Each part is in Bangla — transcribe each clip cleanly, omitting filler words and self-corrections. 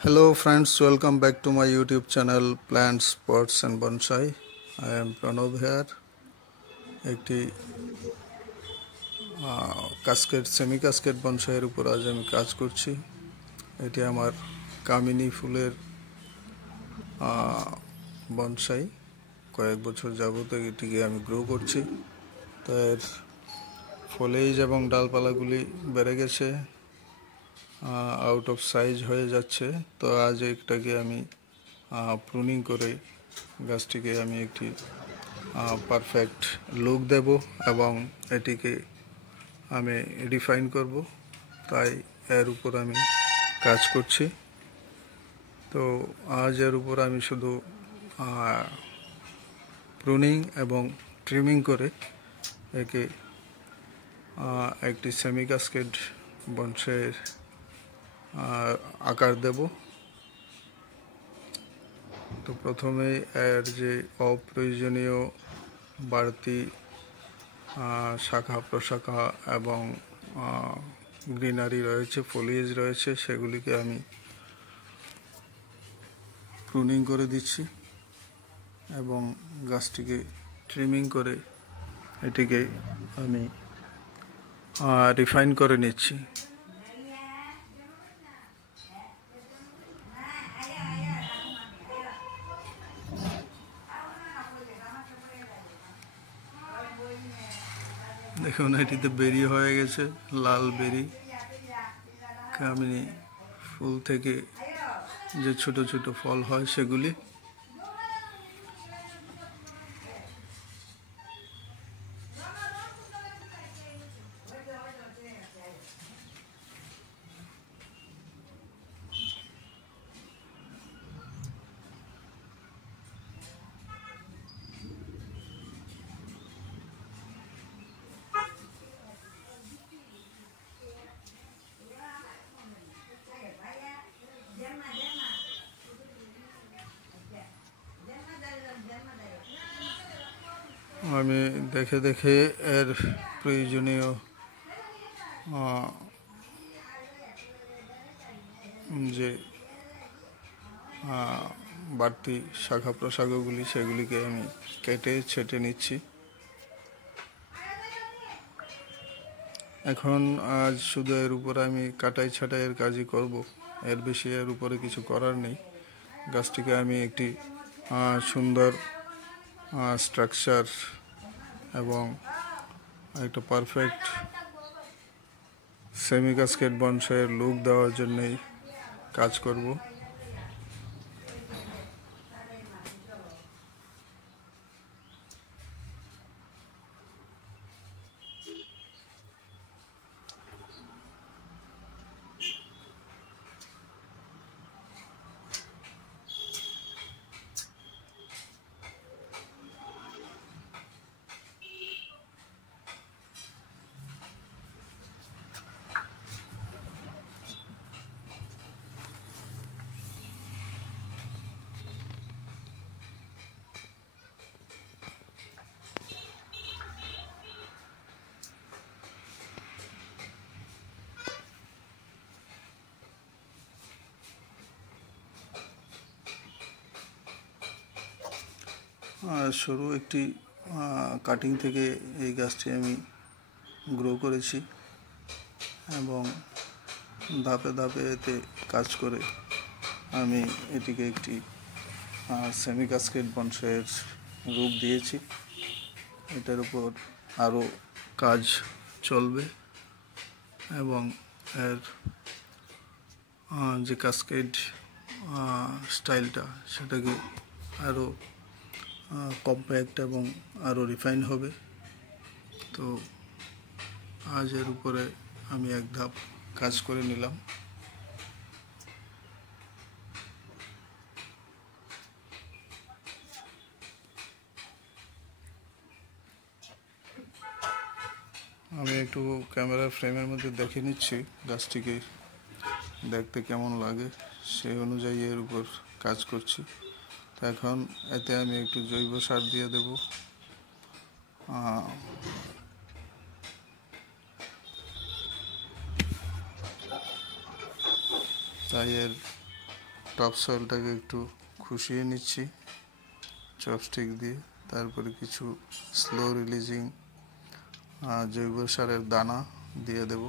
Hello friends, welcome back to my YouTube channel Plants, Pots and Bonsai. I am Pranav here. একটি কাস্কেড সেমি কাস্কেড বনসাইয়ের উপর আজ আমি কাজ করছি। এটি আমার কামিনী ফুলের বনসাই। কয়েক বছর যাবত এটিকে আমি গ্রো করছি। তো এর ফলেজ এবং ডালপালাগুলি বেড়ে গেছে, আউট অফ সাইজ হয়ে যাচ্ছে। তো আজ এটাকে আমি প্রুনিং করে গাছটিকে আমি একটি পারফেক্ট লুক দেব এবং এটিকে আমি রিফাইন করব, তাই এর উপর আমি কাজ করছি। তো আজ এর উপর আমি শুধু প্রুনিং এবং ট্রিমিং করে একে একটি সেমি কাস্কেড বনসাইয়ের আকার দেব। তো প্রথমে এর যে অপ্রয়োজনীয় বাড়তি শাখা প্রশাখা এবং গ্রিনারি রয়েছে, ফলিয়েজ রয়েছে, সেগুলিকে আমি প্রুনিং করে দিচ্ছি এবং গাছটিকে ট্রিমিং করে এটিকে আমি রিফাইন করে নিচ্ছি। দেখুন, এটিতে বেরি হয়ে গেছে, লাল বেরি। কামিনী ফুল থেকে যে ছোট ছোট ফল হয় সেগুলি। আমি দেখে দেখে এর প্রয়োজনীয় যে বাড়তি শাখা প্রশাখাগুলি সেগুলিকে আমি কেটে ছেটে নিচ্ছি। এখন আজ শুধু এর উপরে আমি কাটাই ছাটাইয়ের কাজই করব, এর বেশি এর উপরে কিছু করার নেই। গাছটিকে আমি একটি সুন্দর স্ট্রাকচার এবং একটা পারফেক্ট সেমি কাস্কেড বনসাইয়ের লুক দেওয়ার জন্যই কাজ করব। সরু একটি কাটিং থেকে এই গাছটি আমি গ্রো করেছি এবং ধাপে ধাপে এতে কাজ করে আমি এটিকে একটি সেমি কাস্কেড বনসাইয়ের রূপ দিয়েছি। এটার উপর আরও কাজ চলবে এবং এর যে কাস্কেড স্টাইলটা সেটাকে আরও কম্প্যাক্ট এবং আরও রিফাইন হবে। তো আজ এর উপরে আমি এক ধাপ কাজ করে নিলাম। আমি একটু ক্যামেরা ফ্রেমের মধ্যে দেখে নিচ্ছি গাছটিকে দেখতে কেমন লাগে, সেই অনুযায়ী এর উপর কাজ করছি। তো এখন এতে আমি একটু জৈব সার দিয়ে দেব। তাই এর টপ সয়েলটাকে একটু খুশিয়ে নিচ্ছি চপস্টিক দিয়ে। তারপরে কিছু স্লো রিলিজিং জৈব সারের দানা দিয়ে দেব।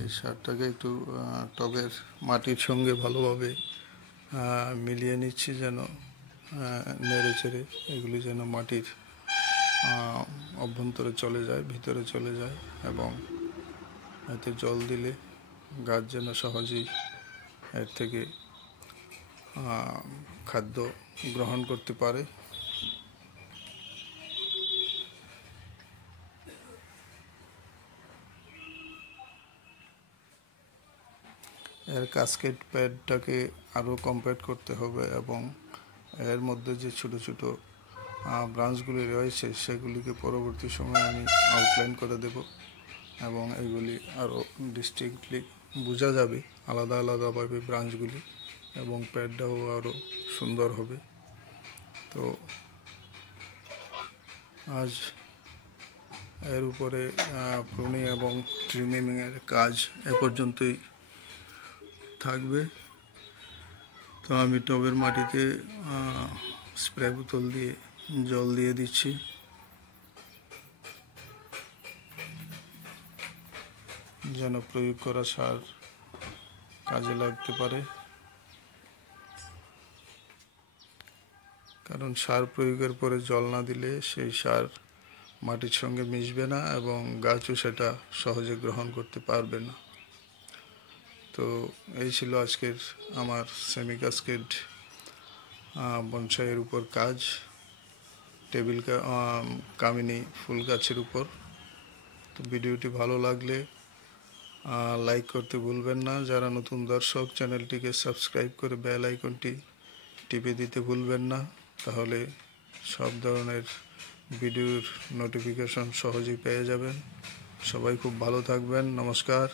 এই সারটাকে একটু টবের মাটির সঙ্গে ভালোভাবে মিলিয়ে নিচ্ছি, যেন নেড়ে চেড়ে এগুলি যেন মাটির অভ্যন্তরে চলে যায়, ভিতরে চলে যায়, এবং এতে জল দিলে গাছ যেন সহজেই এর থেকে খাদ্য গ্রহণ করতে পারে। এর কাস্কেড প্যাডটাকে আরও কম্প্যাক্ট করতে হবে, এবং এর মধ্যে যে ছোট ছোট ব্রাঞ্চগুলি রয়েছে সেগুলিকে পরবর্তী সময়ে আমি আউটলাইন করে দেব, এবং এগুলি আরও ডিস্টিংক্টলি বোঝা যাবে আলাদা আলাদাভাবে ব্রাঞ্চগুলি, এবং প্যাডটাও আরও সুন্দর হবে। তো আজ এর উপরে প্রুনিং এবং ট্রিমিংয়ের কাজ এ পর্যন্তই থাকবে। তো আমি টবের মাটিতে স্প্রে বোতল দিয়ে জল দিয়ে দিচ্ছি। যেন প্রয়োগ করা সার কাজে লাগতে পারে, কারণ সার প্রয়োগের পরে জল না দিলে সেই সার মাটির সঙ্গে মিশবে না এবং গাছও সেটা সহজে গ্রহণ করতে পারবে না। তো এই ছিল আজকের আমার সেমি কাস্কেড বনসাইয়ের উপর কাজ, টেবিল কামিনী ফুল গাছের উপর। তো ভিডিওটি ভালো লাগলে লাইক করতে ভুলবেন না। যারা নতুন দর্শক, চ্যানেলটিকে সাবস্ক্রাইব করে বেল আইকনটি টিপে দিতে ভুলবেন না, তাহলে সব ধরনের ভিডিওর নোটিফিকেশন সহজেই পেয়ে যাবেন। সবাই খুব ভালো থাকবেন। নমস্কার।